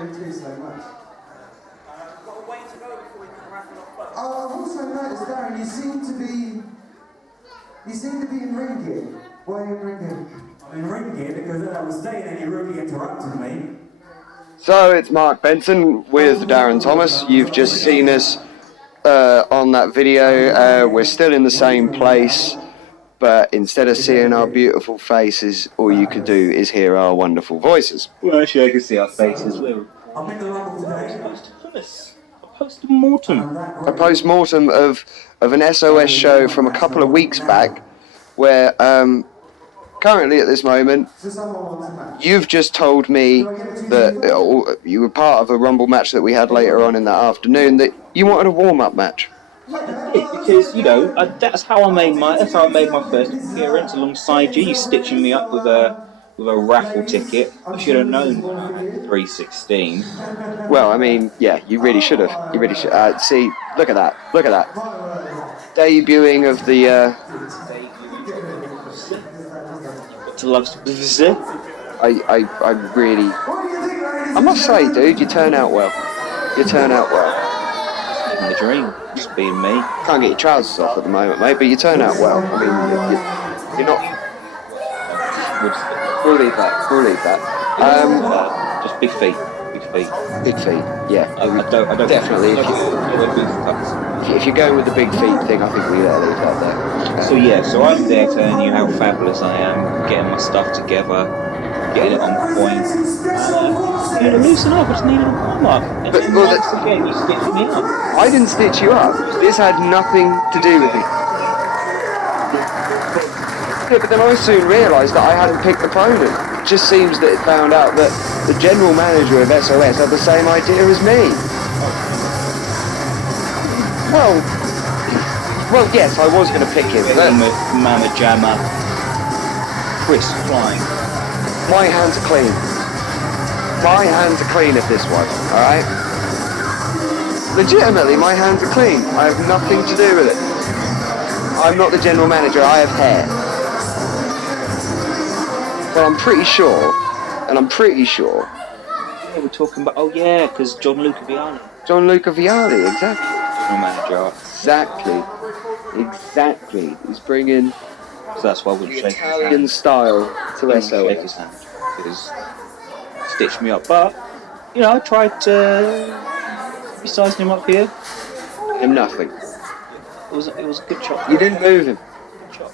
going to do so much. I've also noticed, Darren, you seem to be in ring gear. Why are you in ring gear? I'm in ring gear because I was staying and you rudely interrupted me. So it's Mark Benson with Darren Thomas. You've just seen us on that video. We're still in the same place, but instead of seeing our beautiful faces, all you could do is hear our wonderful voices. Well, actually, I can see our faces. I'm in the rumble today. A post-mortem of an SOS show from a couple of weeks back, where currently at this moment, you've just told me that you were part of a Rumble match that we had later on in that afternoon, that you wanted a warm-up match. Because, you know, that's how I made my first appearance alongside you. You stitching me up with a raffle ticket. I should have known 316. Well, I mean, yeah, you really should have. You really should. See, look at that. Look at that. Debuting of the. To love I really. I must say, dude, you turn out well. You turn out well. Living the dream. Just being me. Can't get your trousers off at the moment, mate, but you turn out well. I mean, you're not. We'll leave that. We'll leave that. Just big feet. Big feet. Yeah. I don't definitely. If you're going with the big feet thing, I think we better leave that there. So I'm there telling you how fabulous I am, getting my stuff together, getting it on point. Loosen up. I just needed a warm up. And then once again, you stitched me up. I didn't stitch you up. This had nothing to do with it. Yeah, but then I soon realised that I hadn't picked the opponent. It just seems that it found out that the general manager of SOS had the same idea as me. Well, yes, I was going to pick him. Mama Jammer, Kline. My hands are clean. My hands are clean of this one, alright? Legitimately, my hands are clean. I have nothing to do with it. I'm not the general manager, I have hair. But I'm pretty sure, Yeah, we're talking about, because Gianluca Vialli. Gianluca Vialli, exactly. General manager. Exactly. He's bringing So that's why I wouldn't shake Italian style to shake SOS. his hand. Because stitched me up. But, you know, I tried to be sizing him up here. And nothing. It was a good chop. You didn't move him. Good chop.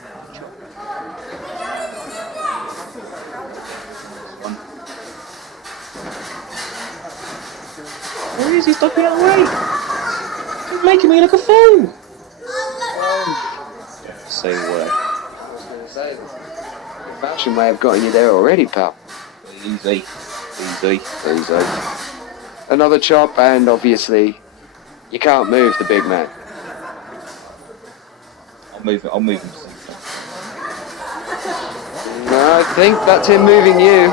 Where is he? Stop me out of the way! You're making me look a fool! Say what? Fashion may have gotten you there already, pal. Easy. Another chop, and obviously, you can't move the big man. I'll move him. No, I think that's him moving you.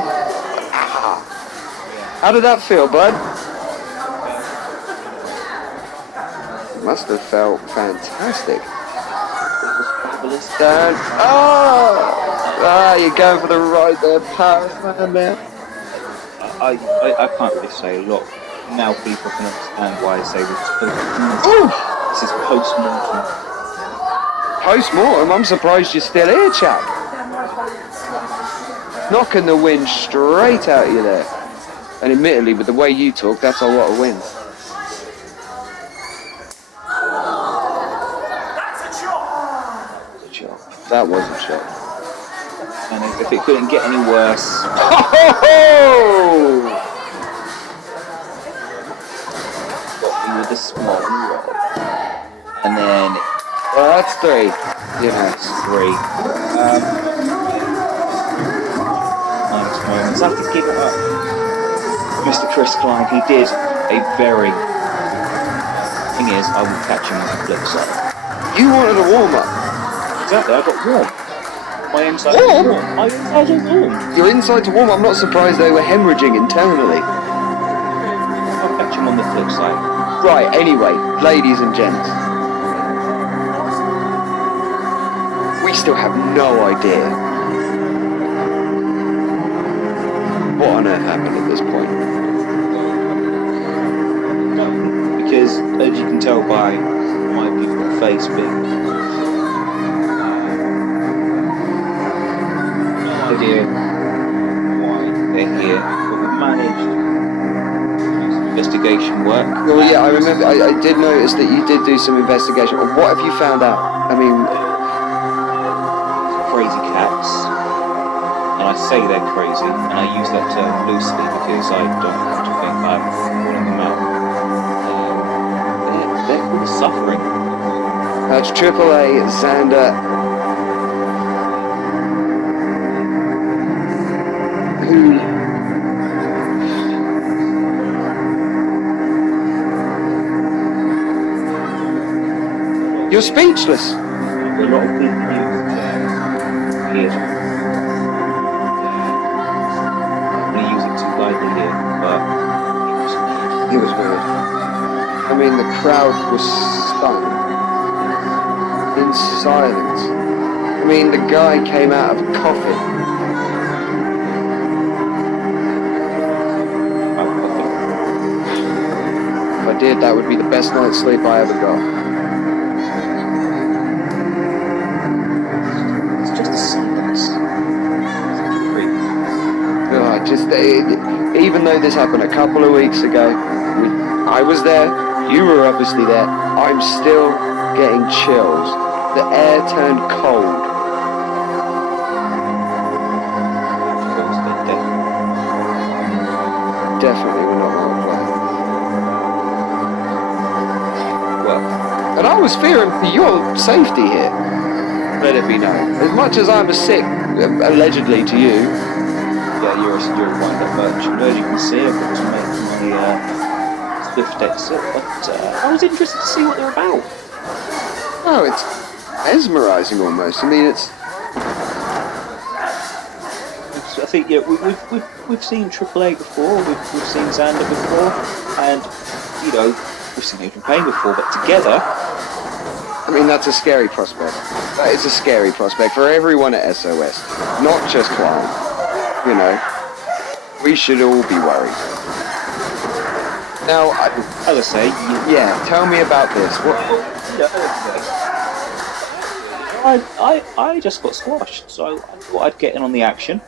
How did that feel, bud? Must have felt fantastic. Down. You're going for the right there, pal. I can't really say a lot. Now people can understand why I say this. This is post-mortem. Post-mortem? I'm surprised you're still here, chap. Knocking the wind straight out of you there. And admittedly, with the way you talk, that's a lot of wind. That was a shot. And if it couldn't get any worse. Got me with a small roll. And then. Well, that's three. Yeah, that's three. Moments. I have to give it up. Mr. Chris Kline, he did a very. Thing is, I will catch him on the flip side. You wanted a warm-up. Exactly, I got warm. My insides are warm. My insides are warm. Your insides are warm. I'm not surprised they were hemorrhaging internally. I'll catch him on the flip side. Right, anyway, ladies and gents. We still have no idea what on earth happened at this point. as you can tell by my beautiful face being no idea why they're here, but we've managed some investigation work. Well, yeah, I remember. I did notice that you did do some investigation. What have you found out? I mean, Crazy cats, and I say they're crazy, and I use that term loosely because I don't want to think I'm calling them out. They're called suffering. that's AAA Xander. Who? You're speechless. A lot of good news here. I'm going to use it too lightly here, but It was weird. I mean, the crowd was stunned. In silence. I mean, the guy came out of a coffin. If I did, that would be the best night's sleep I ever got. it's just a silence. Even though this happened a couple of weeks ago, I was there, you were obviously there, I'm still getting chills. The air turned cold. Definitely we're not role playing. Well, And I was fearing for your safety here. Let it be known. As much as I'm a sick, allegedly to you, yeah, you're a wind-up merchant. As you can see, I've got to make my swift exit, but I was interested to see what they're about. oh, it's mesmerising almost. I mean, it's... I think we've seen AAA before, we've seen Xander before, and we've seen Adrian Payne before, but together. I mean, that's a scary prospect. That is a scary prospect for everyone at SOS, not just Kline. We should all be worried. Now, As I say, yeah, tell me about this. What? I just got squashed, so I thought I'd get in on the action.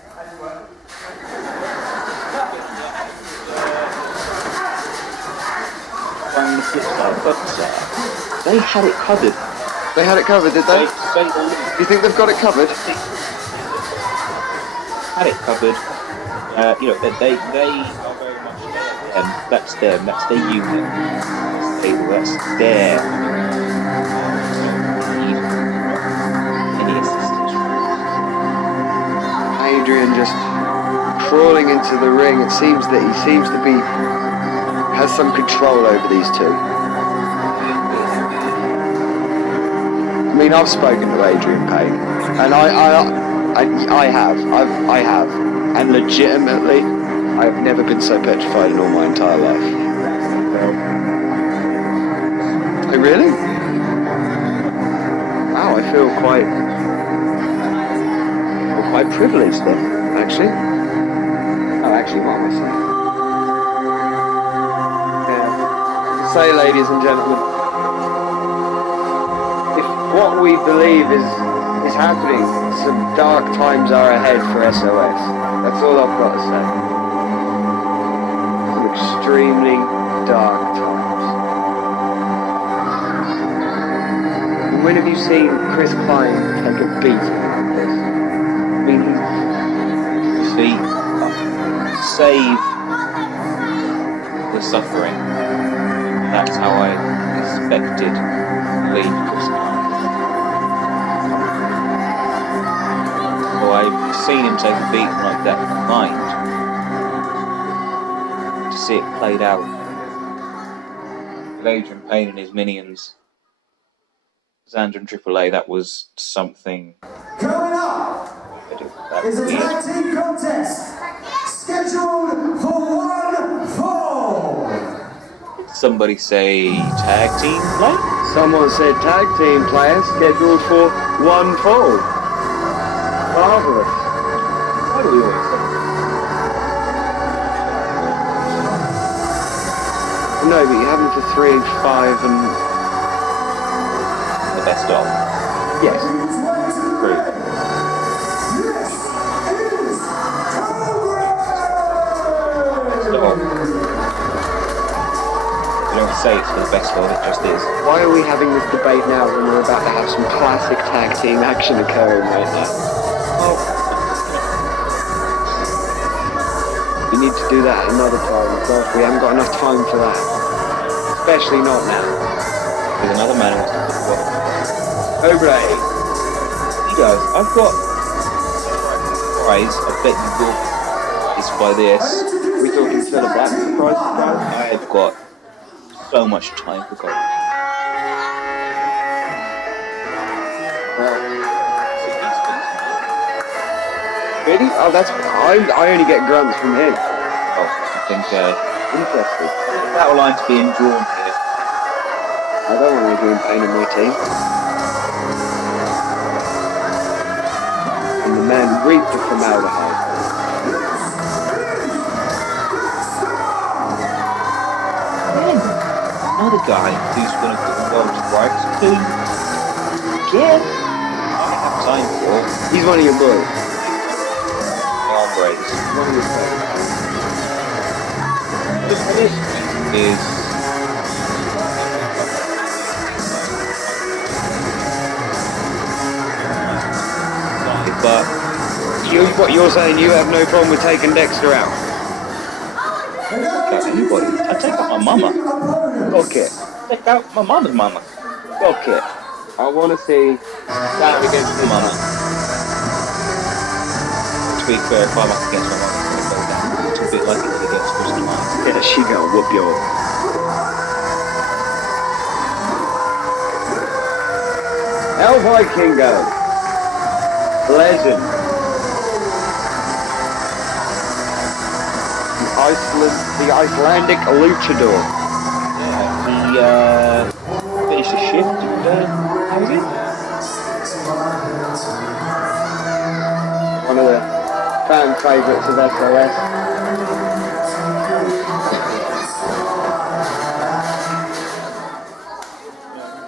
On the flip side, but they had it covered. They had it covered, did they? Do you think they've got it covered? Had it covered. They are very much them. That's them. That's their unit. That's their. Any assistance? Adrian just crawling into the ring. It seems that he has some control over these two. I mean, I've spoken to Adrian Payne, and I have, and legitimately, I've never been so petrified in all my entire life. Oh, really? Wow, I feel quite privileged then, actually. Oh, actually, what am I saying? Say, ladies and gentlemen, if what we believe is happening, some dark times are ahead for SOS. That's all I've got to say. Some extremely dark times. When have you seen Chris Kline take a beating like this? I mean, save the suffering. That's how I expected to leave Chris Kline. I've seen him take a beating like that in my mind. To see it played out with Adrian Payne and his minions, Xander and AAA, that was something. Coming up is a tag team contest scheduled for one fall. Somebody say tag team play? someone said tag team player scheduled for one fall. Marvellous. Why do we always say that? No, but you have them for 3, 5, and The best of. yes. True. Stop. You don't say it's for the best of, it just is. Why are we having this debate now when we're about to have some classic tag team action occurring right now? Oh. We need to do that another time. But we haven't got enough time for that. Especially not now. There's another man who wants to put the world. Kobre. He goes, I've got prize, I bet you will is by this. We talking Philip Black price now? I've got so much time for God. Really? Oh, that's... I only get grunts from him. Oh, I think Interesting. battle line's being drawn here. I don't want to do pain in my team. And the man reaped the formaldehyde. Another guy who's going to put the world to rights to again. I have time for He's one of your boys. arm breaks. One of your boys. Is but What you're saying, you have no problem with taking Dexter out? anybody. I take out my mama. Okay. Take out my mama's mama. Okay. I want to see that against the Mama. To be fair, if I'm up against my mama, I'm going to go down. It's a bit like it was against Crystal Kline. Yeah, she gonna whoop your... El Vikingo. Legend. The Icelandic luchador. Yeah, we finished the shift and how was it? One of the fan favourites of SOS.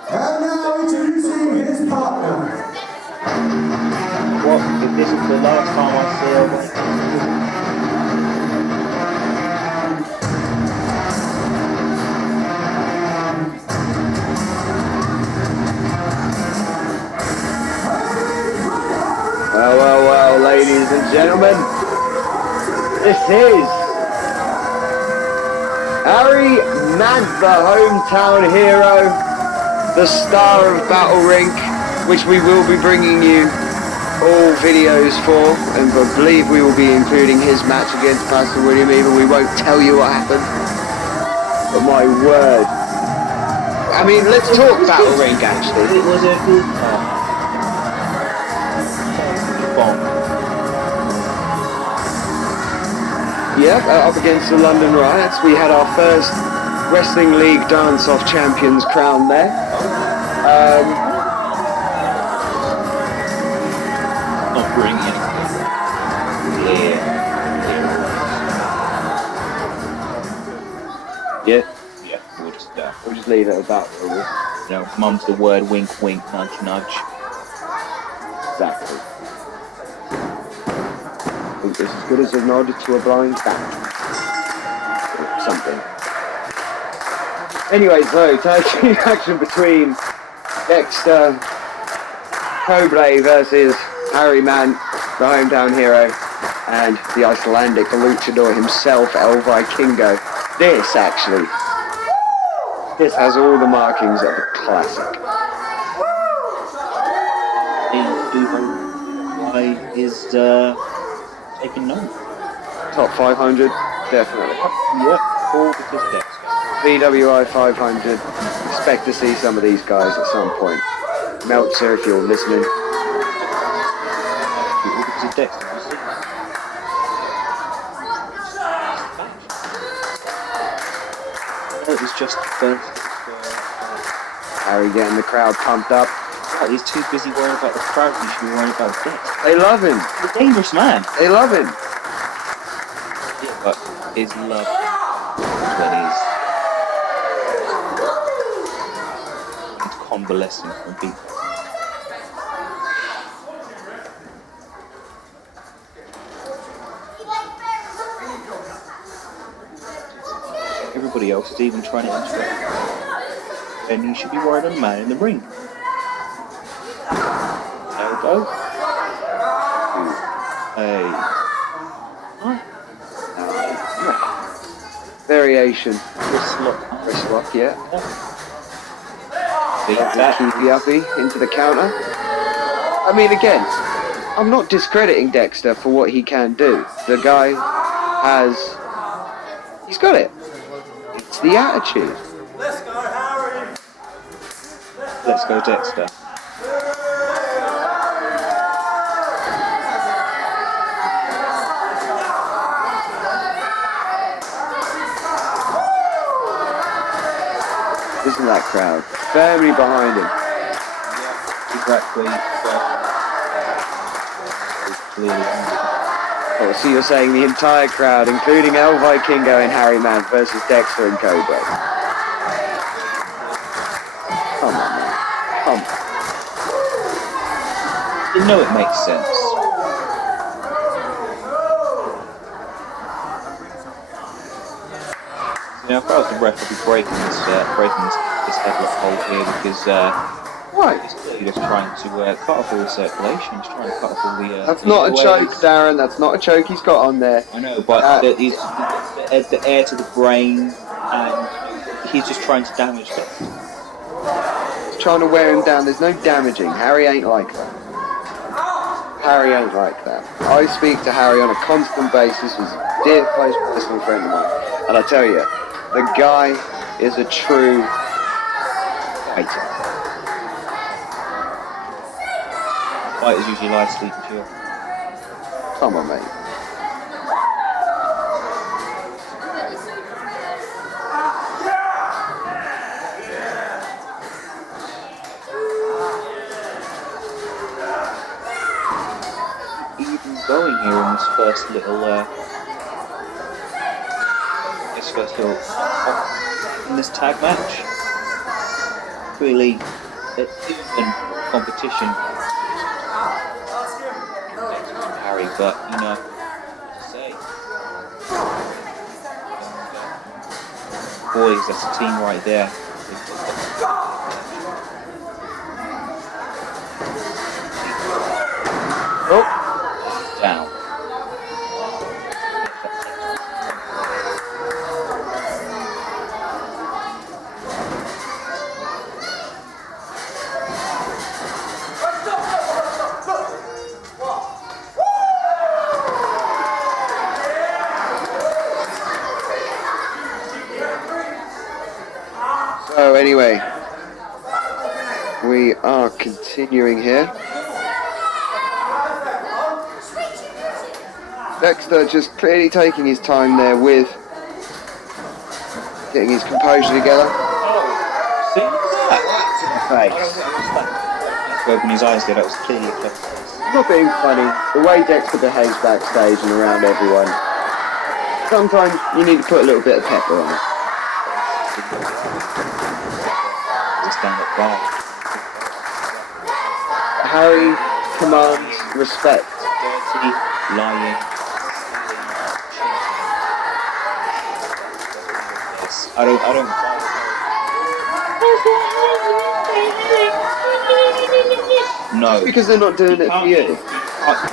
And now introducing his partner. What, if this is the last time I see her? Well, ladies and gentlemen, this is Harry Mant, the hometown hero, the star of Battle Rink, which we will be bringing you all videos for, and I believe we will be including his match against Pastor William, even we won't tell you what happened. But my word. I mean, let's talk Battle Rink actually. It was a good Yeah, up against the London Riots. We had our first Wrestling League Dance-Off Champions crown there. Not bringing it. Yeah, Yeah, we'll just leave it at that, really. you know, mum's the word, wink, wink, nudge, nudge. Exactly. I think it's as good as a nod to a blind bat. Or something. Anyway, so tag team action between Dexter, Kobre versus Harry Mant, the hometown hero, and the Icelandic luchador himself, El Vikingo. This has all the markings of a classic. Why is taking note? Top 500, definitely. Yep, all because Dexter. PWI 500. Expect to see some of these guys at some point. Meltzer, if you're listening. All because of Dexter. It was just Harry getting the crowd pumped up. oh, he's too busy worrying about the crowd. He should be worrying about Dexter. They love him. He's a dangerous man. They love him. Yeah, but his love is when he's convalescing from people. Everybody else is even trying to interact. And you should be worried on the man in the ring. Elbow. Hey. Variation. Wrist lock. Wrist lock, yeah. Beat that. Keepy uppy into the counter. I mean, again, I'm not discrediting Dexter for what he can do. The guy he's got it. It's the attitude. Let's go, Harry! Let's go, Dexter. Listen to that crowd. Firmly behind him. Exactly. Oh, so you're saying the entire crowd, including El Vikingo and Harry Mant versus Dexter and Kobre. Come on, man. Come on. You know it makes sense. You know, if I was the ref, I'd be breaking this headlock hold here because Why? he's clearly just trying to cut off all the circulation. He's trying to cut off all the. That's the not a airways. choke, Darren. That's not a choke he's got on there. I know, but he's the air to the brain, and he's just trying to damage it. He's trying to wear him down. There's no damaging. Harry ain't like that. Harry ain't like that. I speak to Harry on a constant basis. He's a dear, close personal friend of mine. And I tell you, the guy is a true fighter. Fighters usually lie, sleep, and chill. Come on, mate. Even going here in this first little in this tag match, really even competition. Harry, but you know, what to say. Boys, that's a team right there. Oh, Down. so anyway, we are continuing here. Dexter just clearly taking his time there with getting his composure together. Oh, see, look at that. Face. Open his eyes there, that was clearly a clever face. Not being funny, the way Dexter behaves backstage and around everyone, sometimes you need to put a little bit of pepper on it. Just down that bar. Harry commands respect. Dirty, lying, yes, I don't No. Because they're not doing it for you.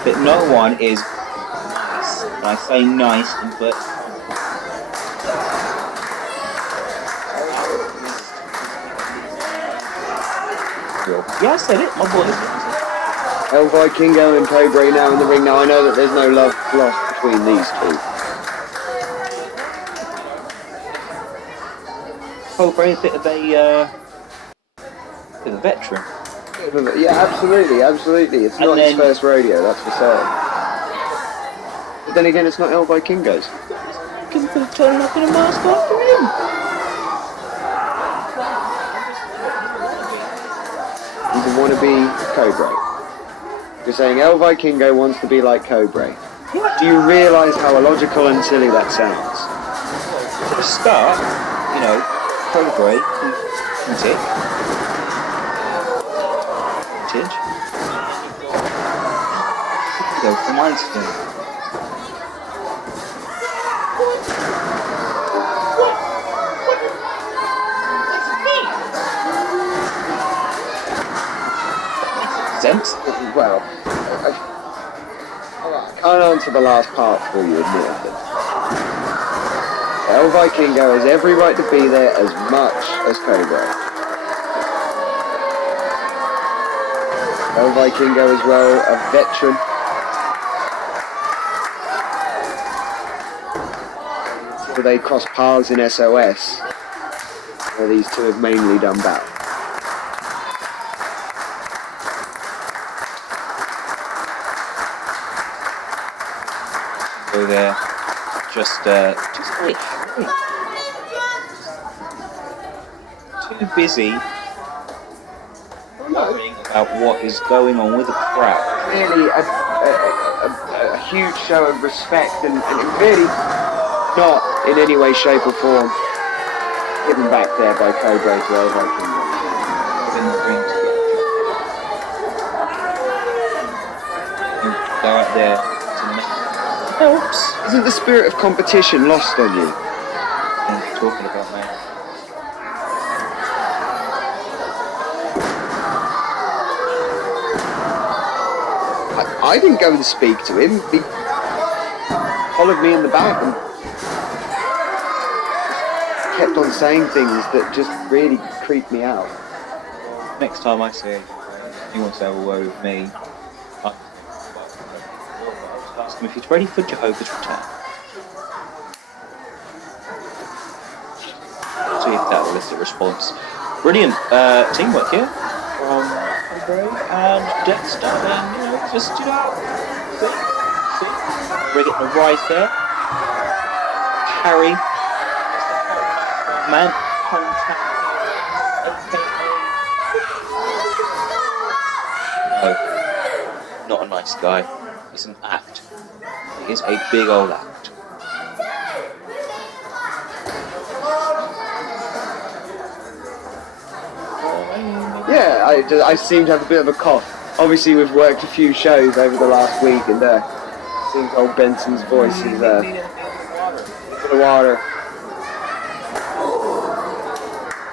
But no one is nice. And I say nice in but yeah, I said it, my boy. El Vikingo and Kobre now in the ring. Now I know that there's no love lost between these two. Kobre, a bit of a veteran. Yeah, absolutely, absolutely. It's not his first rodeo, that's for certain. But then again, it's not El Vikingo's. Can put turning up in a mask after him. He's a wannabe Kobre. You're saying El Vikingo wants to be like Kobre. Do you realise how illogical and silly that sounds? For a start, you know, Kobre can tick. advantage. Go for milestone. Sense? Well, I can't answer the last part for you, admittedly. El Vikingo has every right to be there as much as Kobre. El Vikingo as well, a veteran. So they cross paths in SOS, where these two have mainly done battle. Go there, just wait. Too busy worrying about what is going on with the crowd. Really a huge show of respect and really not in any way, shape or form given back there by Kobre to El Vikingo. Go out there to make helps. Isn't the spirit of competition lost on you? What are you talking about, man? I didn't go and speak to him. He followed me in the back and kept on saying things that just really creeped me out. Next time I see he wants to have a word with me, I'll ask him if he's ready for Jehovah's return. See if that will elicit a response. Brilliant teamwork here from Kobre and Dexter. And just we're getting a rise there. Harry, Mant, contact. No, not a nice guy. He's an act. He is a big old act. Yeah, I seem to have a bit of a cough. Obviously, we've worked a few shows over the last week, and seems old Benson's voice is a bit of water.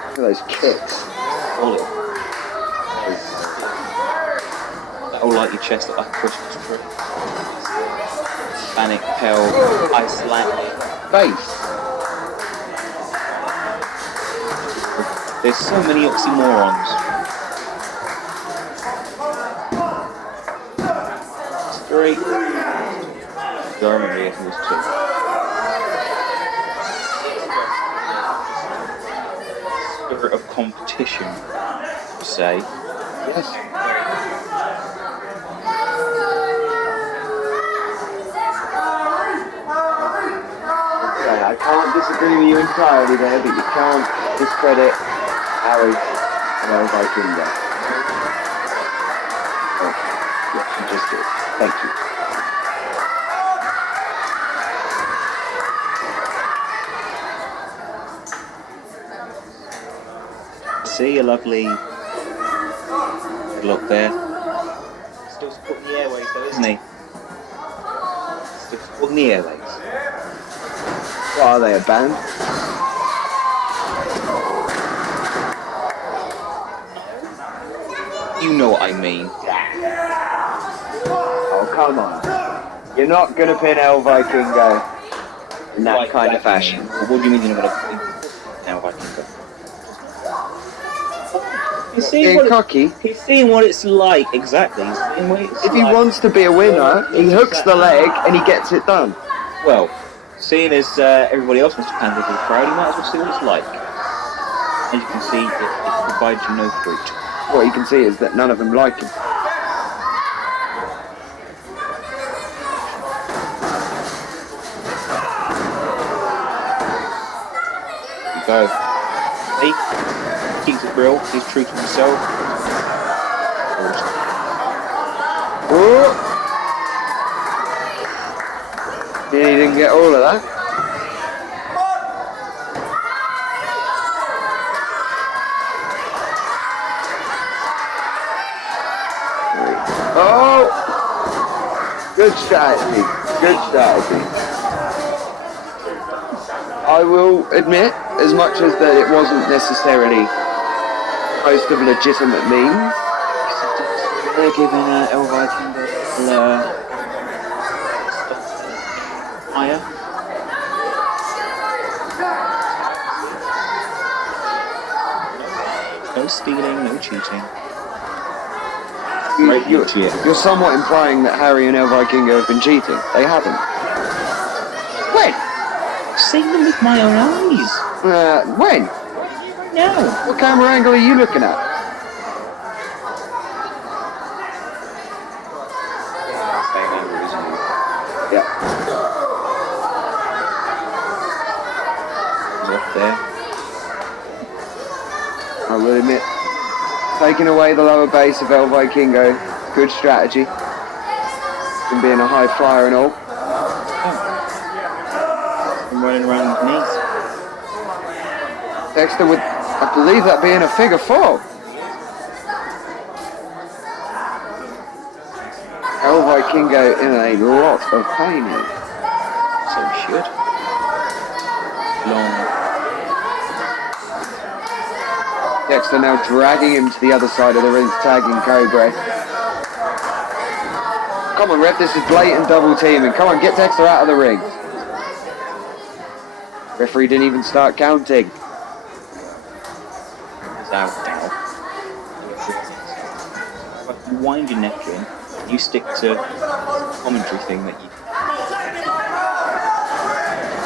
Look at those kicks. That'll light your chest up like a Christmas tree. Hispanic, pale, Icelandic. Face. There's so many oxymorons. Straight. Germany, I think it was two. Spirit of competition, you say. Yes. Okay, I can't disagree with you entirely there, but you can't discredit Harry and El Vikingo. Oh, yes, you just did. Thank you. See a lovely look there. Still supporting the airways though, isn't he? Still supporting the airways. What are they, a band? You know what I mean. Oh, come on. You're not going to pin El Vikingo in that kind of fashion. What do you mean you're not going to pin El Vikingo? He's seeing what it's like, exactly. If he wants to be a winner, he hooks the leg and he gets it done. Well, seeing as everybody else wants to pander to the crowd, you might as well see what it's like. As you can see, it provides you no fruit. What you can see is that none of them like him. There you go. He keeps it real, he's true to himself. Oh! He didn't get all of that. Good strategy. Good strategy. I will admit, as much as that it wasn't necessarily most of legitimate means. They're giving El Vikingo higher. No stealing, no cheating. You're somewhat implying that Harry and El Vikingo have been cheating. They haven't. When? I've seen them with my own eyes. When? No. What camera angle are you looking at? Yeah. He's up there. I will admit, taking away the lower base of El Vikingo, good strategy. And being a high flyer and all. I'm running around underneath. Dexter would, I believe that being a figure four. El Vikingo in a lot of pain here. So we should. Long. Dexter now dragging him to the other side of the ring, tagging Kobre. Come on, ref, this is blatant double teaming. Come on, get Dexter out of the ring. Referee didn't even start counting. It's out now. If you wind your neck in, you stick to the commentary thing that you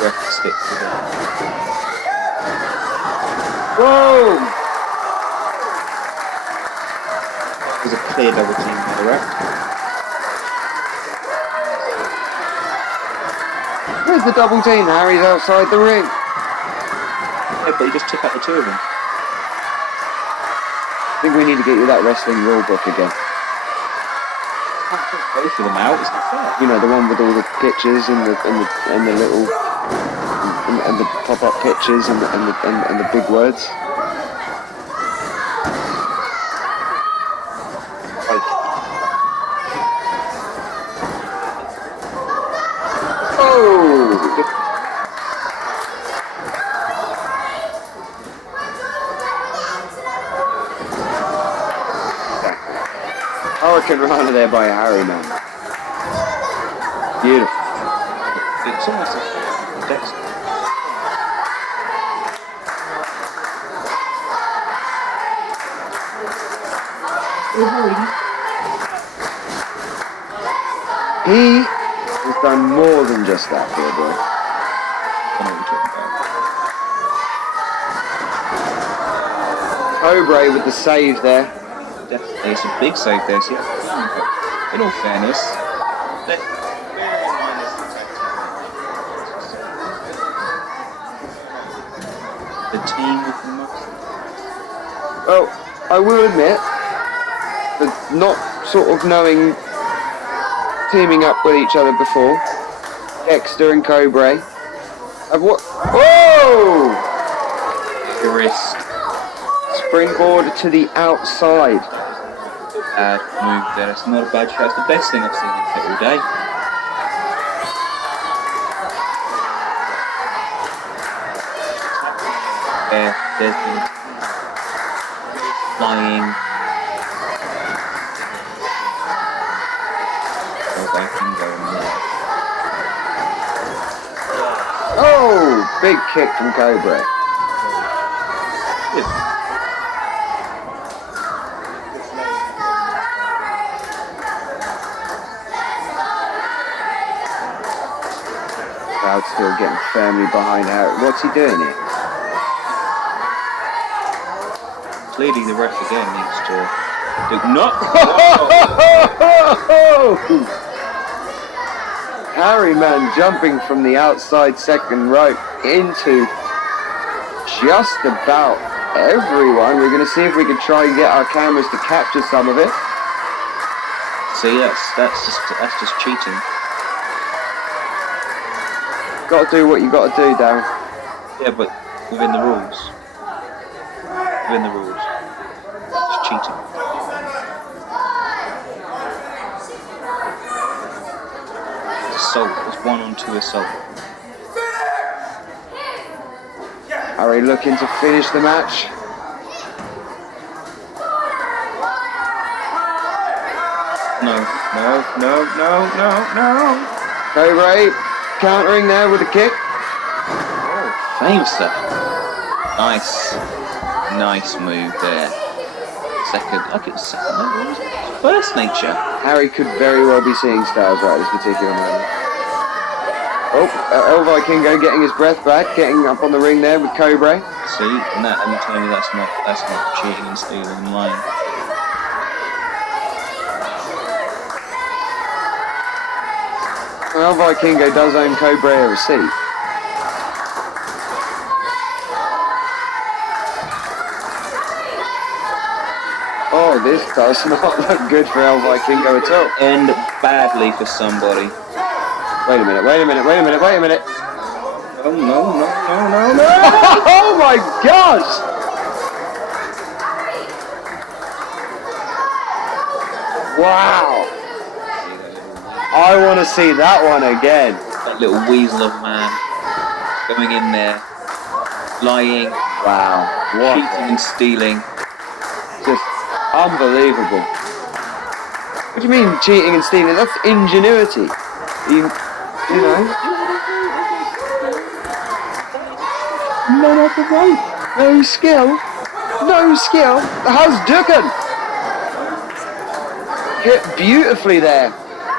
ref stick to the... Whoa! There's a clear double team there, correct? Where's the double team? Harry's outside the ring. Yeah, but he just took out the two of them. I think we need to get you that wrestling rule book again. Both of them out, it's not fair. You know, the one with all the pictures and the little and the pop-up pictures and the big words. Hurricane Rana there by Harry, man. Beautiful. It's almost like Dexter. He has done more than just that here, boy. I know what you're talking about. Kobre with the save there. Definitely, it's a big save there, so in all fairness, the team with the most. Well, I will admit that not sort of knowing teaming up with each other before, Dexter and Kobre have what? Whoa! The wrist. Springboard to the outside. Bad move there. It's not a bad shot. It's the best thing I've seen him hit all day. There's the flying. Vikingo in there. Oh, big kick from Kobre. Good. Crowd still getting firmly behind Harry. What's he doing here? Clearly the ref again needs to do not. Harry, man, jumping from the outside second rope into just about everyone. We're going to see if we can try and get our cameras to capture some of it. See, that's just cheating. Got to do what you got to do, Darren. Yeah, but within the rules. Within the rules. It's cheating. assault. It was 1-on-2 assault. Harry looking to finish the match. No. Kobre countering there with a kick. Oh, famous stuff. Nice move there. Second, like it's second level, wasn't it? First nature. Harry could very well be seeing stars right at this particular moment. Oh, El Vikingo getting his breath back, getting up on the ring there with Kobre. See, and that, let me tell you, that's not cheating and stealing and lying. Well, El Vikingo does own Kobre a receipt. Oh, this does not look good for El Vikingo at all. End badly for somebody. Wait a minute. Oh, no. Oh my gosh! Wow! I want to see that one again. That little weasel of a man going in there, lying, Wow. What? cheating and stealing. Just unbelievable. What do you mean cheating and stealing? That's ingenuity. You know? None of the right. No skill. How's Dugan? Hit beautifully there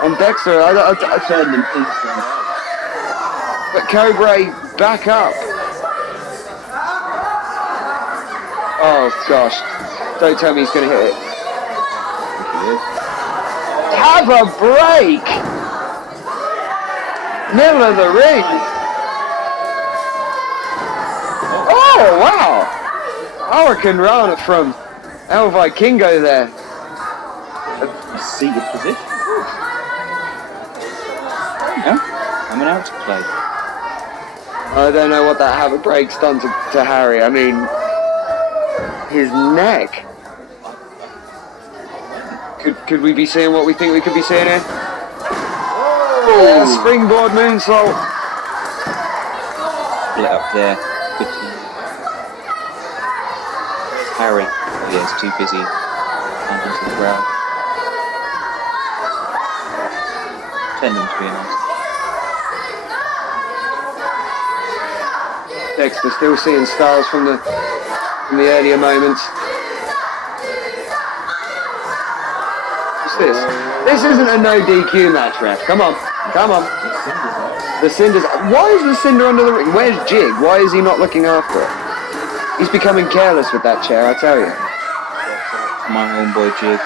on Dexter. I turned him inside. But Kobre back up. Oh gosh. Don't tell me he's going to hit it. Have a break! Middle of the ring. Oh wow! Hurricane Rana from El Vikingo there. A seated position. Yeah, coming out to play. I don't know what that have a break's done to Harry. I mean, his neck. Could we be seeing what we think we could be seeing here? Oh, springboard moonsault. Split up there. Harry. Oh, yeah, he's too busy. Climbing to the ground. Tending to be honest. Dexter still seeing stars from the earlier moments. What's this? This isn't a no DQ match, ref. Come on. The Cinder's. Why is the Cinder under the ring? Where's Jig? Why is he not looking after it? He's becoming careless with that chair, I tell you. My homeboy Jig.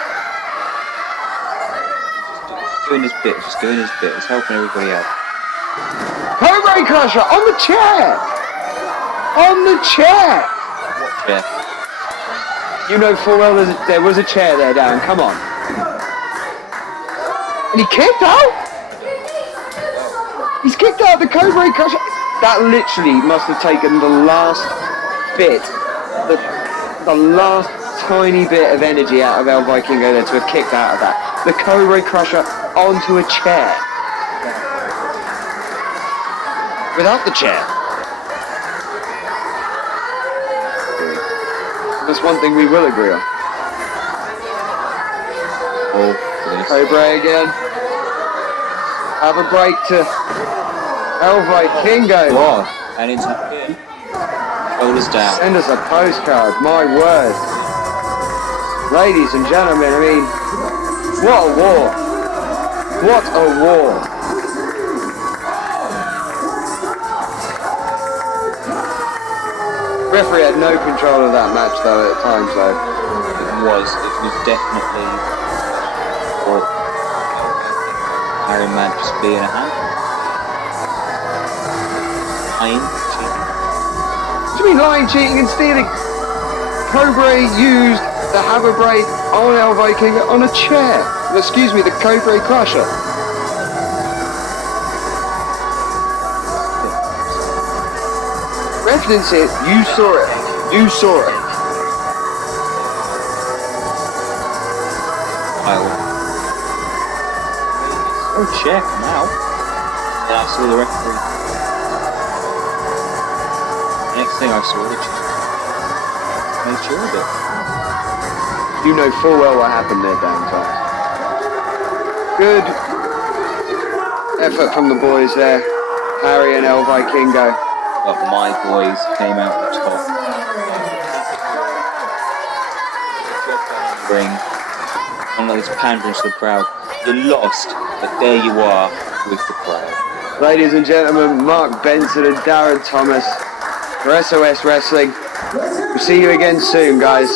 Just doing his bit. He's helping everybody out. Kobre Crusher on the chair! Yeah. You know full well there was a chair there, Dan. Come on. And he kicked out? He's kicked out the Kobre Crusher. That literally must have taken the last bit, the last tiny bit of energy out of El Vikingo there to have kicked out of that. The Kobre Crusher onto a chair. Without the chair. That's one thing we will agree on. Oh, this. Kobre again. Have a break to El Vikingo. Wow. And it's up here. Shoulders down. Send us a postcard, my word. Ladies and gentlemen, I mean, what a war. What a war. Referee had no control of that match though at times though. It was definitely for Harry Mant just being a hand. What do you mean lying, cheating and stealing? Kobre used the have a break on El Vikingo on a chair. Excuse me, the Kobre Crusher. Ref didn't see it. You saw it. Oh, check now. Then I saw the referee. Next thing I saw, they made sure of it. You know full well what happened there, Dan Thomas. Good effort from the boys there, Harry and El Vikingo. But my boys came out the top. Ring. I'm like this pandering to the crowd. You lost, but there you are with the crowd. Ladies and gentlemen, Mark Benson and Darren Thomas for SOS Wrestling. We'll see you again soon, guys.